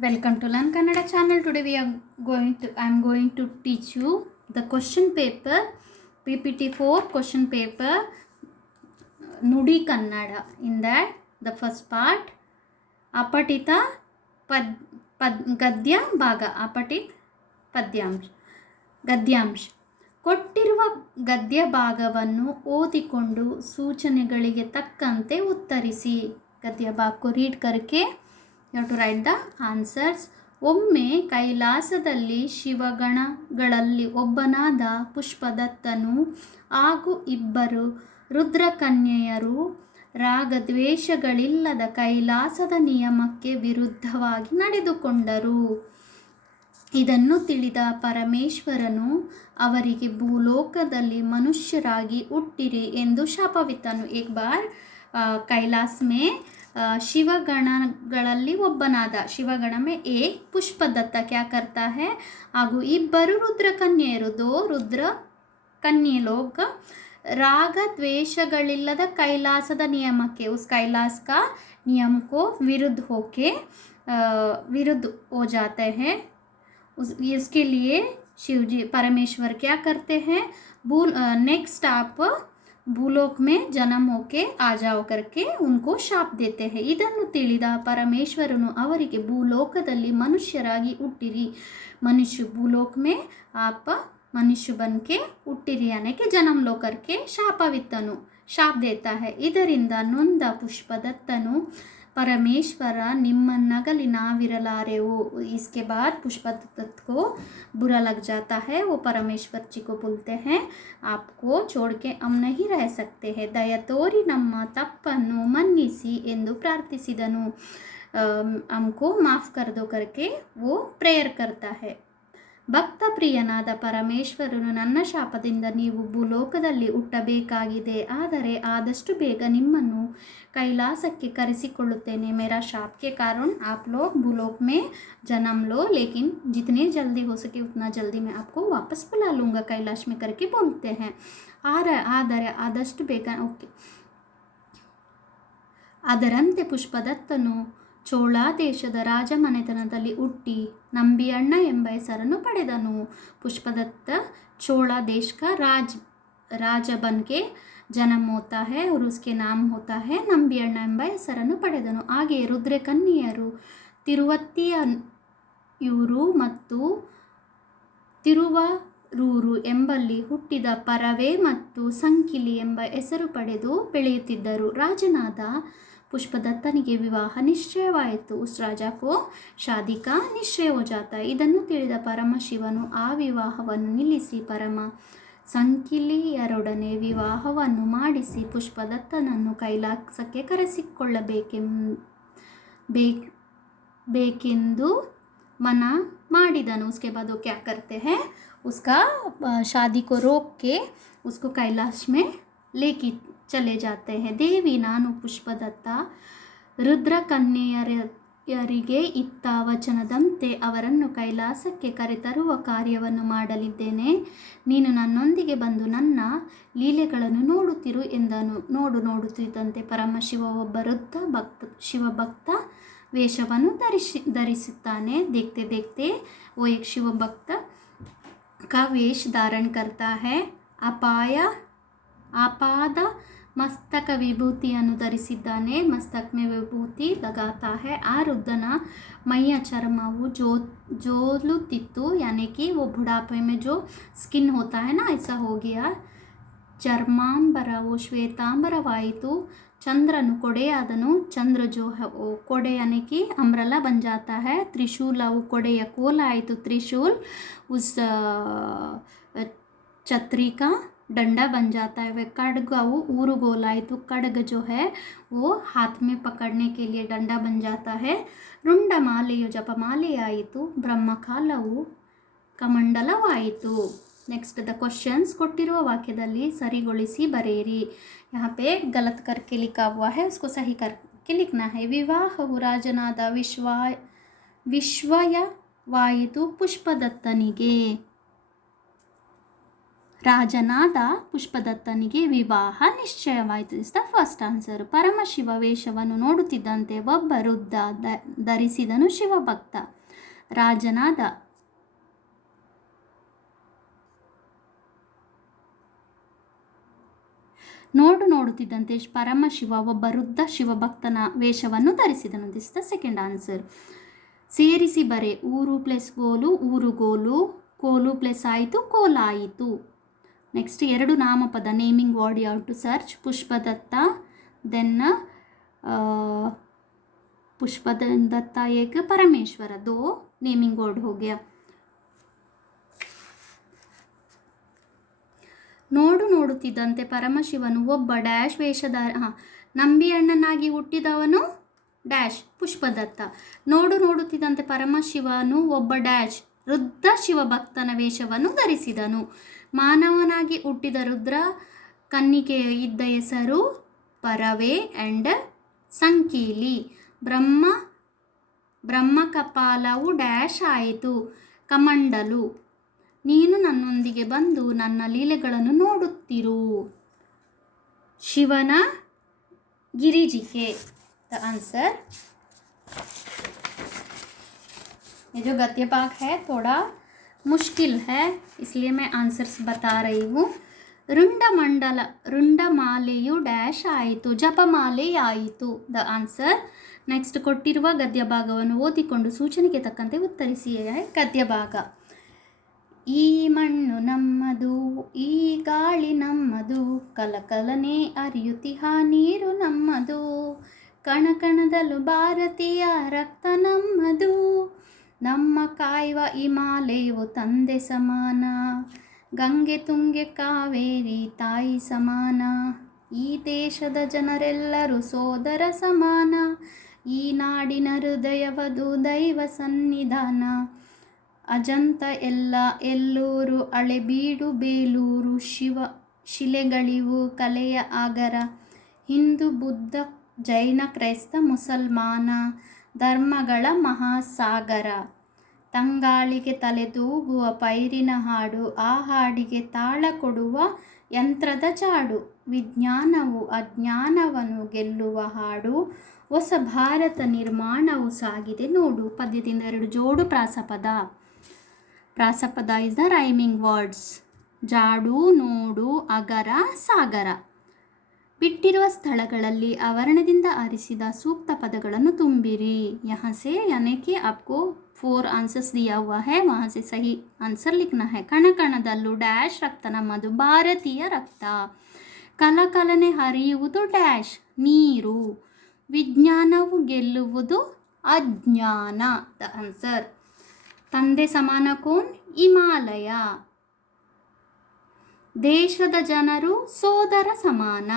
Welcome to Learn Kannada channel. Today I am going to teach you the question paper, PPT4 question paper, Nudi Kannada. In that, the first part, Apatita Gadya Bhaga, Apatit Padyamsh, ಗದ್ಯಾಂಶ. ಕೊಟ್ಟಿರುವ ಗದ್ಯ ಭಾಗವನ್ನು ಓದಿಕೊಂಡು ಸೂಚನೆಗಳಿಗೆ ತಕ್ಕಂತೆ ಉತ್ತರಿಸಿ. ಗದ್ಯ ಭಾಗ को read करके you have to write the answers. ಒಮ್ಮೆ ಕೈಲಾಸದಲ್ಲಿ ಶಿವಗಣಗಳಲ್ಲಿ ಒಬ್ಬನಾದ ಪುಷ್ಪದತ್ತನು ಹಾಗೂ ಇಬ್ಬರು ರುದ್ರಕನ್ಯೆಯರು ರಾಗದ್ವೇಷಗಳಿಲ್ಲದ ಕೈಲಾಸದ ನಿಯಮಕ್ಕೆ ವಿರುದ್ಧವಾಗಿ ನಡೆದುಕೊಂಡರು. ಇದನ್ನು ತಿಳಿದ ಪರಮೇಶ್ವರನು ಅವರಿಗೆ ಭೂಲೋಕದಲ್ಲಿ ಮನುಷ್ಯರಾಗಿ ಹುಟ್ಟಿರಿ ಎಂದು ಶಾಪವಿತ್ತನು. ಏಕ್ ಬಾರ್ ಕೈಲಾಸ ಮೇ ಶಿವಗಣಗಳಲ್ಲಿ ಒಬ್ಬನಾದ ಶಿವಗಣ ಮೇ ಏಕ್ ಪುಷ್ಪದತ್ತ ಕ್ಯಾ ಕರ್ತಾ ಹೈ ಹಾಗೂ ಇಬ್ಬರು ರುದ್ರಕನ್ಯೆಯರು ದೋ ರುದ್ರ ಕನ್ಯೆ ಲೋಗ राग द्वेषಗಳಿಲ್ಲದ ಕೈಲಾಸದ ನಿಯಮಕ್ಕೆ उस कैलाश का नियम को विरुद्ध होके विरुद्ध हो जाते हैं. इसके लिए शिव जी परमेश्वर क्या करते हैं, नेक्स्ट आप भूलोक में जन्म होके आ जाओ करके उनको ಶಾಪ್ देते हैं. ಇದನ್ನು ತಿಳಿದ ಪರಮೇಶ್ವರನು ಅವರಿಗೆ ಭೂಲೋಕದಲ್ಲಿ ಮನುಷ್ಯರಾಗಿ ಹುಟ್ಟಿರಿ, ಮನುಷ್ಯ ಭೂಲೋಕ में आप मनुष्य बन के ಹುಟ್ಟಿರಿ ಅನ್ನಕ್ಕೆ जन्म लो करके ಶಾಪವಿತ್ತನು ಶಾಪ್ देता है. ಇದರಿಂದ ನೊಂದ ಪುಷ್ಪದತ್ತನು परमेश्वर निम्मन्नगली नाविरलारेವು. इसके बाद पुष्पदत्त को बुरा लग जाता है. वो परमेश्वर जी को बोलते हैं आपको छोड़ के हम नहीं रह सकते हैं, दಯ ತೋರಿ ನಮ್ಮ ತಪ್ಪನ್ನು ಮನ್ನಿಸಿ ಎಂದು ಪ್ರಾರ್ಥಿಸಿದನು. हमको माफ़ कर दो करके वो प्रेयर करता है. ಭಕ್ತ ಪ್ರಿಯನಾದ ಪರಮೇಶ್ವರನು ನನ್ನ ಶಾಪದಿಂದ ನೀವು ಭೂಲೋಕದಲ್ಲಿ ಹುಟ್ಟಬೇಕಾಗಿದೆ, ಆದರೆ ಆದಷ್ಟು ಬೇಗ ನಿಮ್ಮನ್ನು ಕೈಲಾಸಕ್ಕೆ ಕರೆಸಿಕೊಳ್ಳುತ್ತೇನೆ. मेरा शाप के कारण आप लोग भूलोक में जन्म लो, लेकिन जितने जल्दी हो सके उतना जल्दी मैं आपको वापस बुला लूँगा कैलाश में करके बोलते हैं. ಆದರೆ ಆದಷ್ಟು ಬೇಗ ಓಕೆ. ಅದರಂತೆ ಪುಷ್ಪದತ್ತನು ಚೋಳ ದೇಶದ ರಾಜಮನೆತನದಲ್ಲಿ ಹುಟ್ಟಿ ನಂಬಿಯಣ್ಣ ಎಂಬ ಹೆಸರನ್ನು ಪಡೆದನು. पुष्पदत्त चोला देश का राजा बन के जन्म होता है और उसके नाम होता है ನಂಬಿಯಣ್ಣ ಎಂಬ ಹೆಸರನ್ನು ಪಡೆದನು. ಹಾಗೆ ರುದ್ರಕನ್ಯೆಯರು ತಿರುವತ್ತಿಯೂರು ಮತ್ತು ತಿರುವರೂರು ಎಂಬಲ್ಲಿ ಹುಟ್ಟಿದ ಪರವೆ ಮತ್ತು ಸಂಕಿಲಿ ಎಂಬ ಹೆಸರು ಪಡೆದು ಬೆಳೆಯುತ್ತಿದ್ದರು. ರಾಜನಾದ ಪುಷ್ಪದತ್ತನಿಗೆ ವಿವಾಹ ನಿಶ್ಚಯವಾಯಿತು. ಉಸ್ ರಾಜಾ ಕೋ ಶಾದಿ ಕಾ ನಿಶ್ಚಯ ಹೋ ಜಾತಾ. ಇದನ್ನು ತಿಳಿದ ಪರಮಶಿವನು ಆ ವಿವಾಹವನ್ನು ನಿಲ್ಲಿಸಿ ಪರಮ ಸಂಕಿಲಿಯರೊಡನೆ ವಿವಾಹವನ್ನು ಮಾಡಿಸಿ ಪುಷ್ಪದತ್ತನನ್ನು ಕೈಲಾಸಕ್ಕೆ ಕರೆಸಿಕೊಳ್ಳಬೇಕೆಂದು ಮನ ಮಾಡಿದನು. उसके बाद वो क्या करते हैं, उसका शादी को रोक के उसको कैलाश में लेके चले जाते हैं. ದೇವಿ ನಾನು ಪುಷ್ಪದತ್ತ ರುದ್ರಕನ್ಯೆಯರಿಗೆ ಇತ್ತ ವಚನದಂತೆ ಅವರನ್ನು ಕೈಲಾಸಕ್ಕೆ ಕರೆತರುವ ಕಾರ್ಯವನ್ನು ಮಾಡಲಿದ್ದೇನೆ. ನೀನು ನನ್ನೊಂದಿಗೆ ಬಂದು ನನ್ನ ಲೀಲೆಗಳನ್ನು ನೋಡುತ್ತಿರು ಎಂದನು. ನೋಡುತ್ತಿದ್ದಂತೆ ಪರಮಶಿವ ಒಬ್ಬ ವೃದ್ಧ ಶಿವಭಕ್ತ ವೇಷವನ್ನು ಧರಿಸುತ್ತಾನೆ. देखते देखते वो एक शिव भक्त का वेश धारण करता है. ಆಪಾದ ಮಸ್ತಕ ವಿಭೂತಿಯನ್ನು ಧರಿಸಿದ್ದಾನೆ. ಮಸ್ತಕ ಮೇ ವಿಭೂತಿ ಲಗಾತಾ है. ಆ ವೃದ್ಧನ ಮೈಯ ಚರ್ಮವು ಜೋಲುತ್ತಿತ್ತು, यानी कि वो बुढ़ापे में जो स्किन होता है ना ऐसा हो गया. ಚರ್ಮಾಂಬರವು ಶ್ವೇತಾಂಬರವಾಯಿತು. ಚಂದ್ರನು ಕೊಡೆಯಾದನು. ಚಂದ್ರ जो है वो कोड़े यानी कि अम्ब्रेला बन जाता है. त्रिशूलವು कोड़ೆಯ ಕೋಲಾಯಿತು. त्रिशूल उस छतरी का डंडा बन जाता है. वह खड्गವು ऊरुगोलाಯಿತು. खड्ग जो है वो हाथ में पकड़ने के लिए डंडा बन जाता है. रुंडमाಲೆಯು ಜಪಮಾಲೆಯಾಯಿತು. ಬ್ರಹ್ಮಕಾಲವು ಕಮಂಡಲವಾಯಿತು. नेक्स्ट द क्वेश्चंस ಕೊಟ್ಟಿರುವ ವಾಕ್ಯದಲ್ಲಿ ಸರಿಗೊಳಿಸಿ ಬರೆಯಿರಿ. यहाँ पे गलत करके लिखा हुआ है, उसको सही करके लिखना है. ವಿವಾಹವು ರಾಜನಾದ ವಿಶ್ವಯವಾಯಿತು ಪುಷ್ಪದತ್ತನಿಗೆ. ರಾಜನಾದ ಪುಷ್ಪದತ್ತನಿಗೆ ವಿವಾಹ ನಿಶ್ಚಯವಾಯಿತು. Is the first answer. ಪರಮಶಿವ ವೇಷವನ್ನು ನೋಡುತ್ತಿದ್ದಂತೆ ಒಬ್ಬ ವೃದ್ಧ ಧರಿಸಿದನು ಶಿವಭಕ್ತ. ರಾಜನಾದ ನೋಡುತ್ತಿದ್ದಂತೆ ಪರಮಶಿವ ಒಬ್ಬ ವೃದ್ಧ ಶಿವಭಕ್ತನ ವೇಷವನ್ನು ಧರಿಸಿದನು. This the second answer. ಸೇರಿಸಿ ಬರೆ. ಊರು ಪ್ಲಸ್ ಗೋಲು ಊರುಗೋಲು, ಕೋಲು ಪ್ಲಸ್ ಆಯಿತು ಕೋಲಾಯಿತು. ನೆಕ್ಸ್ಟ್ 2 ನಾಮಪದ naming word you have to search. Pushpadatta, then Pushpadatta एक परमेश्वर, 2 नेमिंग वर्ड हो गया. ನೋಡುತ್ತಿದ್ದಂತೆ ಪರಮಶಿವನು ಒಬ್ಬ ಡ್ಯಾಶ್ ವೇಷಧಾರ ನಂಬಿ ಅಣ್ಣನಾಗಿ ಹುಟ್ಟಿದವನು ಡ್ಯಾಶ್ ಪುಷ್ಪದತ್ತ. ನೋಡುತ್ತಿದ್ದಂತೆ ಪರಮಶಿವನು ಒಬ್ಬ ಡ್ಯಾಶ್ ವೃದ್ಧ ಶಿವಭಕ್ತನ ವೇಷವನ್ನು ಧರಿಸಿದನು. ಮಾನವನಾಗಿ ಹುಟ್ಟಿದ ರುದ್ರ ಕನ್ನಿಕೆಯ ಇದ್ದ ಹೆಸರು ಪರವೆ ಅಂಡ್ ಸಂಕೀಲಿ. ಬ್ರಹ್ಮ ಕಪಾಲವು ಡ್ಯಾಶ್ ಆಯಿತು ಕಮಂಡಲು. ನೀನು ನನ್ನೊಂದಿಗೆ ಬಂದು ನನ್ನ ಲೀಲೆಗಳನ್ನು ನೋಡುತ್ತಿರು. ಶಿವನ ಗಿರಿಜಿಕೆ. The answer. ये जो गद्य भाग है थोड़ा मुश्किल है, इसलिए मैं आंसर्स बता रही हूँ. ರುಂಡಮಾಲೆಯು ಡ್ಯಾಶ್ ಆಯಿತು ಜಪಮಾಲೆಯಾಯಿತು. The answer. ನೆಕ್ಸ್ಟ್ ಕೊಟ್ಟಿರುವ ಗದ್ಯ ಭಾಗವನ್ನು ಓದಿಕೊಂಡು ಸೂಚನೆಗೆ ತಕ್ಕಂತೆ ಉತ್ತರಿಸಿ. ಗದ್ಯ ಭಾಗ. ಈ ಮಣ್ಣು ನಮ್ಮದು, ಈ ಗಾಳಿ ನಮ್ಮದು, ಕಲಕಲನೆ ಅರಿಯುತ್ತಿಹ ನೀರು ನಮ್ಮದು, ಕಣಕಣದಲ್ಲೂ ಭಾರತೀಯ ರಕ್ತ ನಮ್ಮದು, ನಮ್ಮ ಕಾಯುವ ಹಿಮಾಲಯವು ತಂದೆ ಸಮಾನ, ಗಂಗೆ ತುಂಗೆ ಕಾವೇರಿ ತಾಯಿ ಸಮಾನ, ಈ ದೇಶದ ಜನರೆಲ್ಲರೂ ಸೋದರ ಸಮಾನ, ಈ ನಾಡಿನ ಹೃದಯವದು ದೈವ ಸನ್ನಿಧಾನ, ಅಜಂತ ಎಲ್ಲೂರು ಹಳೆಬೀಡು ಬೇಲೂರು ಶಿಲೆಗಳಿವು ಕಲೆಯ ಆಗರ, ಹಿಂದೂ ಬುದ್ಧ ಜೈನ ಕ್ರೈಸ್ತ ಮುಸಲ್ಮಾನ ಧರ್ಮಗಳ ಮಹಾಸಾಗರ, ತಂಗಾಳಿಗೆ ತಲೆದೂಗುವ ಪೈರಿನ ಹಾಡು, ಆ ಹಾಡಿಗೆ ತಾಳ ಕೊಡುವ ಯಂತ್ರದ ಜಾಡು, ವಿಜ್ಞಾನವು ಅಜ್ಞಾನವನ್ನು ಗೆಲ್ಲುವ ಹಾಡು, ಹೊಸ ಭಾರತ ನಿರ್ಮಾಣವು ಸಾಗಿದೆ ನೋಡು. ಪದ್ಯದಿಂದ 2 ಜೋಡು ಪ್ರಾಸಪದ. ಪ್ರಾಸಪದ ಇಸ್ ದ ರೈಮಿಂಗ್ ವರ್ಡ್ಸ್. ಜಾಡು, ನೋಡು, ಅಗರ, ಸಾಗರ. ಬಿಟ್ಟಿರುವ ಸ್ಥಳಗಳಲ್ಲಿ ಆವರಣದಿಂದ ಆರಿಸಿದ ಸೂಕ್ತ ಪದಗಳನ್ನು ತುಂಬಿರಿ. यहाँ से यानी कि आपको 4 आंसर्स दिया हुआ है, वहाँ से सही आंसर लिखना है. ಕಣಕಣದಲ್ಲೂ ಡ್ಯಾಶ್ ರಕ್ತ ನಮ್ಮದು ಭಾರತೀಯ ರಕ್ತ, ಕಲಕಲನೆ ಹರಿಯುವುದು ಡ್ಯಾಶ್ ನೀರು, ವಿಜ್ಞಾನವು ಗೆಲ್ಲುವುದು ಅಜ್ಞಾನ. The answer. ತಂದೆ ಸಮಾನ ಕೋನ್ ಹಿಮಾಲಯ, ದೇಶದ ಜನರು ಸೋದರ ಸಮಾನ,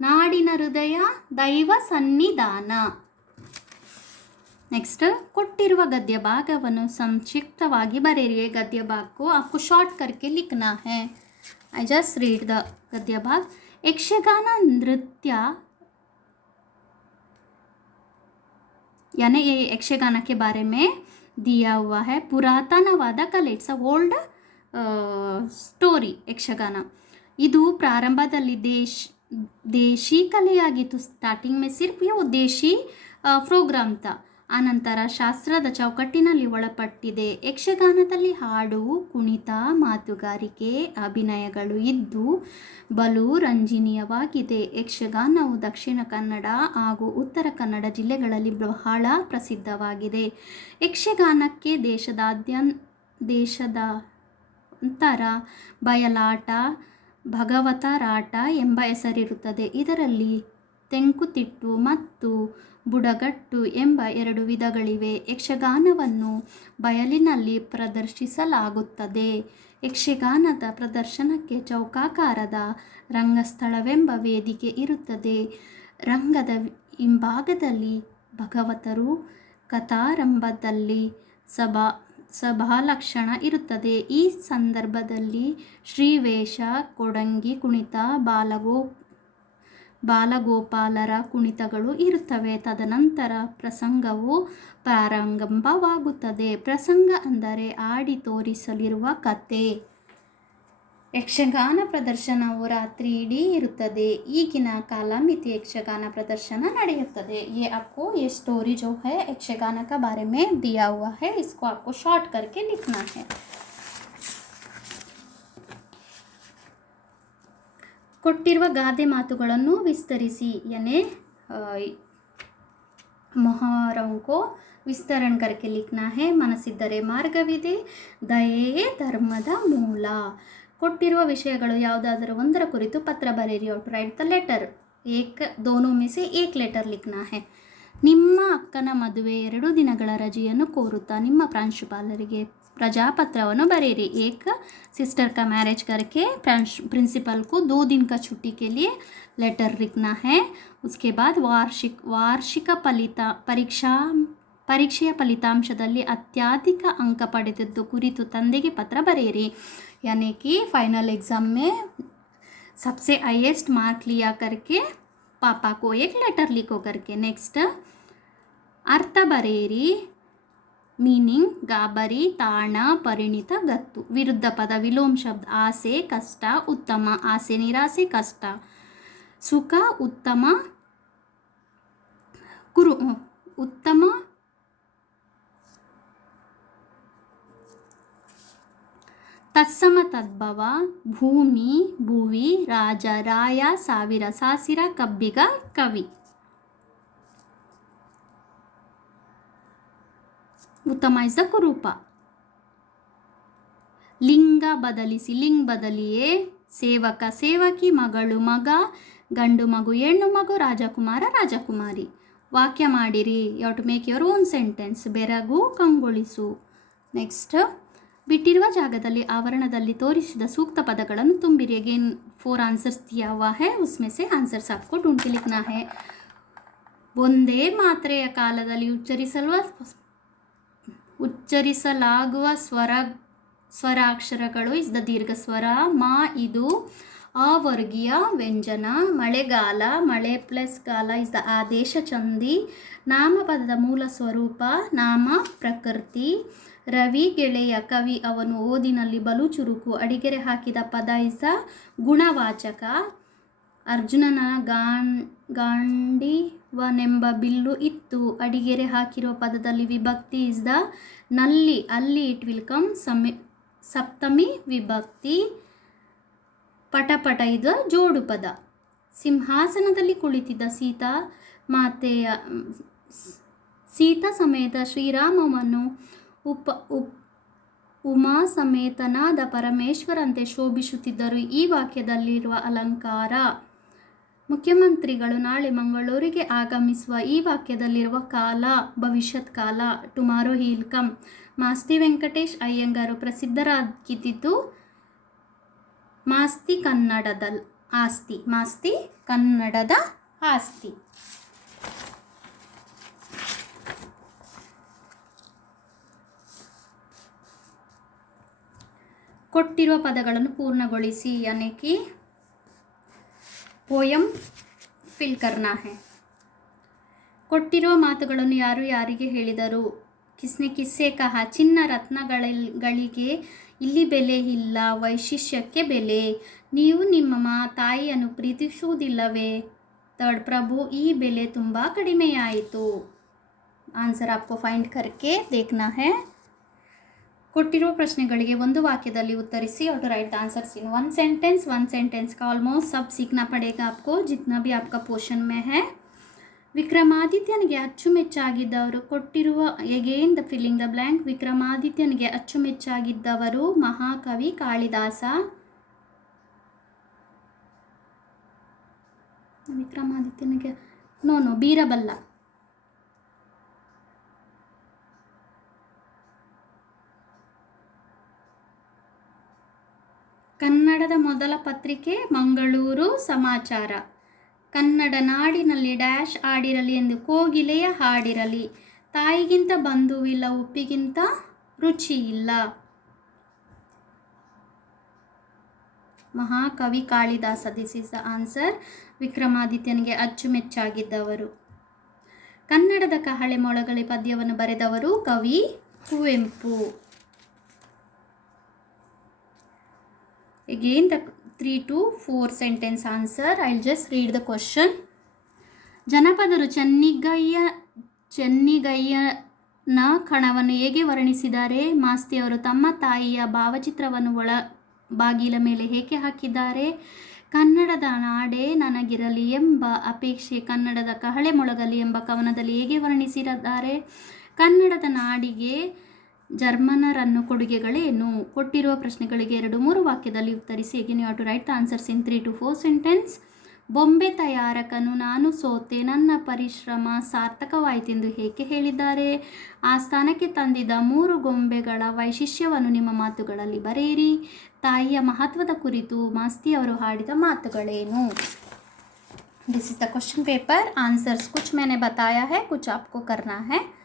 ನಾಡಿನ ಹೃದಯ ದೈವ ಸನ್ನಿಧಾನ. ನೆಕ್ಸ್ಟ್ ಕೊಟ್ಟಿರುವ ಗದ್ಯ ಭಾಗವನ್ನು ಸಂಕ್ಷಿಪ್ತವಾಗಿ ಬರೆಯಿರಿ. गद्य भाग को आपको शॉर्ट करके लिखना है. आई जस्ट रीड द गद्य भाग. यक्षगान नृत्य यानी ये यक्षगान के बारे में दिया हुआ है. ಪುರಾತನವಾದ ಕಲೆ, it's a old story. Yakshagana ಇದು ಪ್ರಾರಂಭದಲ್ಲಿ ದೇಶಿ ಕಲೆಯಾಗಿತ್ತು. ಸ್ಟಾರ್ಟಿಂಗ್ ಮೇ ಸಿರ್ಫ್ ಯೋ ದೇಶಿ ಪ್ರೋಗ್ರಾಮ್ ತಾ. ಆನಂತರ ಶಾಸ್ತ್ರದ ಚೌಕಟ್ಟಿನಲ್ಲಿ ಒಳಪಟ್ಟಿದೆ. ಯಕ್ಷಗಾನದಲ್ಲಿ ಹಾಡು, ಕುಣಿತ, ಮಾತುಗಾರಿಕೆ, ಅಭಿನಯಗಳು ಇದ್ದು ಬಲು ರಂಜನೀಯವಾಗಿದೆ. ಯಕ್ಷಗಾನವು ದಕ್ಷಿಣ ಕನ್ನಡ ಹಾಗೂ ಉತ್ತರ ಕನ್ನಡ ಜಿಲ್ಲೆಗಳಲ್ಲಿ ಬಹಳ ಪ್ರಸಿದ್ಧವಾಗಿದೆ. ಯಕ್ಷಗಾನಕ್ಕೆ ದೇಶದಾಂತರ ಬಯಲಾಟ, ಭಗವತರಾಟ ಎಂಬ ಹೆಸರಿರುತ್ತದೆ. ಇದರಲ್ಲಿ ತೆಂಕುತಿಟ್ಟು ಮತ್ತು ಬುಡಗಟ್ಟು ಎಂಬ 2 ವಿಧಗಳಿವೆ. ಯಕ್ಷಗಾನವನ್ನು ಬಯಲಿನಲ್ಲಿ ಪ್ರದರ್ಶಿಸಲಾಗುತ್ತದೆ. ಯಕ್ಷಗಾನದ ಪ್ರದರ್ಶನಕ್ಕೆ ಚೌಕಾಕಾರದ ರಂಗಸ್ಥಳವೆಂಬ ವೇದಿಕೆ ಇರುತ್ತದೆ. ರಂಗದ ಹಿಂಭಾಗದಲ್ಲಿ ಭಾಗವತರು, ಕಥಾರಂಭದಲ್ಲಿ ಸಭಾಲಕ್ಷಣ ಇರುತ್ತದೆ. ಈ ಸಂದರ್ಭದಲ್ಲಿ ಶ್ರೀವೇಷ, ಕೊಡಂಗಿ ಕುಣಿತ, ಬಾಲಗೋಪಾಲರ ಕುಣಿತಗಳು ಇರುತ್ತವೆ. ತದನಂತರ ಪ್ರಸಂಗವು ಪ್ರಾರಂಭವಾಗುತ್ತದೆ. ಪ್ರಸಂಗ ಅಂದರೆ ಆಡಿ ತೋರಿಸಲಿರುವ ಕತೆ. ಯಕ್ಷಗಾನ ಪ್ರದರ್ಶನವು ರಾತ್ರಿ ಇಡೀ ಇರುತ್ತದೆ. ಈಗಿನ ಕಾಲಮಿತಿ यक्षगान प्रदर्शन ನಡೆಯುತ್ತದೆ. ये आपको ये स्टोरी जो है यक्षगान का बारे में दिया हुआ है, इसको आपको शॉर्ट करके लिखना है. ಕೊಟ್ಟಿರುವ ಗಾದೆ ಮಾತುಗಳನ್ನು ವಿಸ್ತರಿಸಿ, यानी ಮೊಹರಂ को ವಿಸ್ತರಣೆ करके लिखना है. ಮನಸ್ಸಿದ್ದರೆ ಮಾರ್ಗವಿದೆ, ದಯೆಯೇ ಧರ್ಮದ ಮೂಲ. ಕೊಟ್ಟಿರುವ ವಿಷಯಗಳು ಯಾವುದಾದರೂ ಒಂದರ ಕುರಿತು ಪತ್ರ ಬರೆಯಿರಿ. Out right the letter. दोनों में से एक ಲೆಟರ್ लिखना है. ನಿಮ್ಮ ಅಕ್ಕನ ಮದುವೆ 2 ದಿನಗಳ ರಜೆಯನ್ನು ಕೋರುತ್ತಾ ನಿಮ್ಮ ಪ್ರಾಂಶುಪಾಲರಿಗೆ प्रजापत्रವನ್ನು ಬರೆಯಿರಿ. एक सिस्टर का मैरिज करके प्रिंसिपल को 2 दिन का छुट्टी के लिए लेटर लिखना है. उसके बाद ವಾರ್ಷಿಕ ಪರೀಕ್ಷೆಯ ಫಲಿತಾಂಶದಲ್ಲಿ ಅತ್ಯಧಿಕ ಅಂಕ ಪಡೆದದ್ದು ಕುರಿತು ತಂದೆಗೆ ಪತ್ರ ಬರೆಯಿರಿ. यानी कि फाइनल एग्ज़ाम में सबसे हाईएस्ट मार्क लिया करके पापा को एक लेटर लिखो करके. नेक्स्ट अर्थ बरेरी, मीनिंग गाबरी, ताण, परिणित, गत्तु. विरुद्ध पद विलोम शब्द आसे कष्ट, उत्तम. आसे निरासे कष्ट. सुख उत्तम, कुरु उत्तम. ತತ್ಸಮ ತದ್ಭವ, ಭೂಮಿ ಭುವಿ, ರಾಜ ರಾಯ, ಸಾವಿರ ಸಾಸಿರ, ಕಬ್ಬಿಗ ಕವಿ. ಉತ್ತಮ ಇಸ್ ದ ಕುರೂಪ. ಲಿಂಗ ಬದಲಿಸಿ, ಲಿಂಗ್ ಬದಲಿಯೇ. ಸೇವಕ ಸೇವಕಿ, ಮಗಳು ಮಗ, ಗಂಡು ಮಗು ಹೆಣ್ಣು ಮಗು, ರಾಜಕುಮಾರ ರಾಜಕುಮಾರಿ. ವಾಕ್ಯ ಮಾಡಿರಿ. You have to make your own sentence. ಬೆರಗು ಕಂಗೊಳಿಸು. ನೆಕ್ಸ್ಟ್ ಬಿಟ್ಟಿರುವ ಜಾಗದಲ್ಲಿ ಆವರಣದಲ್ಲಿ ತೋರಿಸಿದ ಸೂಕ್ತ ಪದಗಳನ್ನು ತುಂಬಿರಿ. अगेन 4 आंसर्स दिया हुआ है, उसमें से आंसर्स आपको ढूंढ के लिखना है. ಒಂದೇ ಮಾತ್ರೆಯ ಕಾಲದಲ್ಲಿ ಉಚ್ಚರಿಸಲಾಗುವ ಸ್ವರಾಕ್ಷರಗಳು ಇಸ್ ದ ದೀರ್ಘ ಸ್ವರ. ಮಾ ಇದು ಅವರ್ಗೀಯ ವ್ಯಂಜನ. ಮಳೆಗಾಲ, ಮಳೆ ಪ್ಲಸ್ ಗಾಲ ಇಸ್ ದ ಆದೇಶ ಸಂಧಿ. ನಾಮಪದದ ಮೂಲ ಸ್ವರೂಪ ನಾಮ ಪ್ರಕೃತಿ. ರವಿ ಗೆಳೆಯ, ಕವಿ ಅವನು ಓದಿನಲ್ಲಿ ಬಲು ಚುರುಕು. ಅಡಿಗೆರೆ ಹಾಕಿದ ಪದ ಇಸ್ ದ ಗುಣವಾಚಕ. ಅರ್ಜುನನ ಗಾಂಡೀವನೆಂಬ ಬಿಲ್ಲು ಇತ್ತು. ಅಡಿಗೆರೆ ಹಾಕಿರೋ ಪದದಲ್ಲಿ ವಿಭಕ್ತಿ ಇಸ್ ದ ನಲ್ಲಿ. ಅಲ್ಲಿ ಇಟ್ ವಿಲ್ ಕಮ್ ಸಪ್ತಮಿ ವಿಭಕ್ತಿ. ಪಟಪಟ ಇದು ಜೋಡು ಪದ. ಸಿಂಹಾಸನದಲ್ಲಿ ಕುಳಿತಿದ್ದ ಸೀತಾ ಸಮೇತ ಶ್ರೀರಾಮವನ್ನು ಉಮಾ ಸಮೇತನಾದ ಪರಮೇಶ್ವರಂತೆ ಶೋಭಿಸುತ್ತಿದ್ದರು. ಈ ವಾಕ್ಯದಲ್ಲಿರುವ ಅಲಂಕಾರ. ಮುಖ್ಯಮಂತ್ರಿಗಳು ನಾಳೆ ಮಂಗಳೂರಿಗೆ ಆಗಮಿಸುವ. ಈ ವಾಕ್ಯದಲ್ಲಿರುವ ಕಾಲ ಭವಿಷ್ಯತ್ ಕಾಲ. Tomorrow he will come. Masti Venkatesh Iyengar ಪ್ರಸಿದ್ಧರಾಗಿದ್ದು ಮಾಸ್ತಿ ಕನ್ನಡದ ಆಸ್ತಿ. ಮಾಸ್ತಿ ಕನ್ನಡದ ಆಸ್ತಿ. ಕೊಟ್ಟಿರುವ ಪದಗಳನ್ನು ಪೂರ್ಣಗೊಳಿಸಿ. यानी कि ಪೋಯಂ ಫಿಲ್ ಕರ್ನಾ ಹೈ. ಕೊಟ್ಟಿರುವ ಮಾತುಗಳನ್ನು ಯಾರು ಯಾರಿಗೆ ಹೇಳಿದರು. ಕಿಸ್ನೆ ಕಿಸ್ಸೆ ಕಹ. ಚಿನ್ನ ರತ್ನಗಳಿಗೆ ಇಲ್ಲಿ ಬೆಲೆ ಇಲ್ಲ, ವೈಶಿಷ್ಟ್ಯಕ್ಕೆ ಬೆಲೆ. ನೀವು ನಿಮ್ಮ ತಾಯಿಯನ್ನು ಪ್ರೀತಿಸುವುದಿಲ್ಲವೇ. ಥರ್ಡ್ ಪ್ರಭು ಈ ಬೆಲೆ ತುಂಬ ಕಡಿಮೆಯಾಯಿತು. ಆನ್ಸರ್ आपको फाइंड करके देखना है. ಕೊಟ್ಟಿರುವ ಪ್ರಶ್ನೆಗಳಿಗೆ ಒಂದು ವಾಕ್ಯದಲ್ಲಿ ಉತ್ತರಿಸಿ. और right the answers in one sentence का ऑलमोस्ट सब सीखना पड़ेगा आपको, जितना भी आपका पोर्शन में है. ವಿಕ್ರಮಾದಿತ್ಯನಿಗೆ ಅಚ್ಚುಮೆಚ್ಚಾಗಿದ್ದವರು. ಕೊಟ್ಟಿರುವ again the filling the blank. ವಿಕ್ರಮಾದಿತ್ಯನಿಗೆ ಅಚ್ಚುಮೆಚ್ಚಾಗಿದ್ದವರು ಮಹಾಕವಿ ಕಾಳಿದಾಸ. ವಿಕ್ರಮಾದಿತ್ಯನಿಗೆ ನೋ ಬೀರಬಲ್ಲ. ಕನ್ನಡದ ಮೊದಲ ಪತ್ರಿಕೆ ಮಂಗಳೂರು ಸಮಾಚಾರ. ಕನ್ನಡ ನಾಡಿನಲ್ಲಿ ಡ್ಯಾಶ್ ಆಡಿರಲಿ ಎಂದು ಕೋಗಿಲೆಯ ಹಾಡಿರಲಿ. ತಾಯಿಗಿಂತ ಬಂಧುವಿಲ್ಲ, ಉಪ್ಪಿಗಿಂತ ರುಚಿ ಇಲ್ಲ. ಮಹಾಕವಿ Kalidasa. This is the answer. ವಿಕ್ರಮಾದಿತ್ಯನಿಗೆ ಅಚ್ಚುಮೆಚ್ಚಾಗಿದ್ದವರು. ಕನ್ನಡದ ಕಹಳೆ ಮೊಳಗಲಿ ಪದ್ಯವನ್ನು ಬರೆದವರು ಕವಿ Kuvempu. Again the 3 to 4 sentence answer. I'll just read the question. ಜನಪದರು ಚೆನ್ನಿಗಯ್ಯನ ಕಣವನ್ನು ಹೇಗೆ ವರ್ಣಿಸಿದ್ದಾರೆ? ಮಾಸ್ತಿಯವರು ತಮ್ಮ ತಾಯಿಯ ಭಾವಚಿತ್ರವನ್ನು ಬಾಗಿಲ ಮೇಲೆ ಹೇಗೆ ಹಾಕಿದ್ದಾರೆ? ಕನ್ನಡದ ನಾಡೇ ನನಗಿರಲಿ ಎಂಬ ಅಪೇಕ್ಷೆ ಕನ್ನಡದ ಕಹಳೆ ಮೊಳಗಲಿ ಎಂಬ ಕವನದಲ್ಲಿ ಹೇಗೆ ವರ್ಣಿಸಿದ್ದಾರೆ? ಕನ್ನಡದ ನಾಡಿಗೆ ಜರ್ಮನರನ್ನು ಕೊಡುಗೆಗಳೇನು? ಕೊಟ್ಟಿರುವ ಪ್ರಶ್ನೆಗಳಿಗೆ 2-3 ವಾಕ್ಯದಲ್ಲಿ ಉತ್ತರಿಸಿ. Again you have to write the answers in 3 to 4 sentence. ಬೊಂಬೆ ತಯಾರಕನು ನಾನು ಸೋತೆ, ನನ್ನ ಪರಿಶ್ರಮ ಸಾರ್ಥಕವಾಯಿತೆಂದು ಹೇಗೆ ಹೇಳಿದ್ದಾರೆ? ಆ ಸ್ಥಾನಕ್ಕೆ ತಂದಿದ್ದ 3 ಗೊಂಬೆಗಳ ವೈಶಿಷ್ಟ್ಯವನ್ನು ನಿಮ್ಮ ಮಾತುಗಳಲ್ಲಿ ಬರೆಯಿರಿ. ತಾಯಿಯ ಮಹತ್ವದ ಕುರಿತು ಮಾಸ್ತಿಯವರು ಹಾಡಿದ ಮಾತುಗಳೇನು? This is the question paper. Answers कुछ मैंने बताया है, कुछ आपको करना है.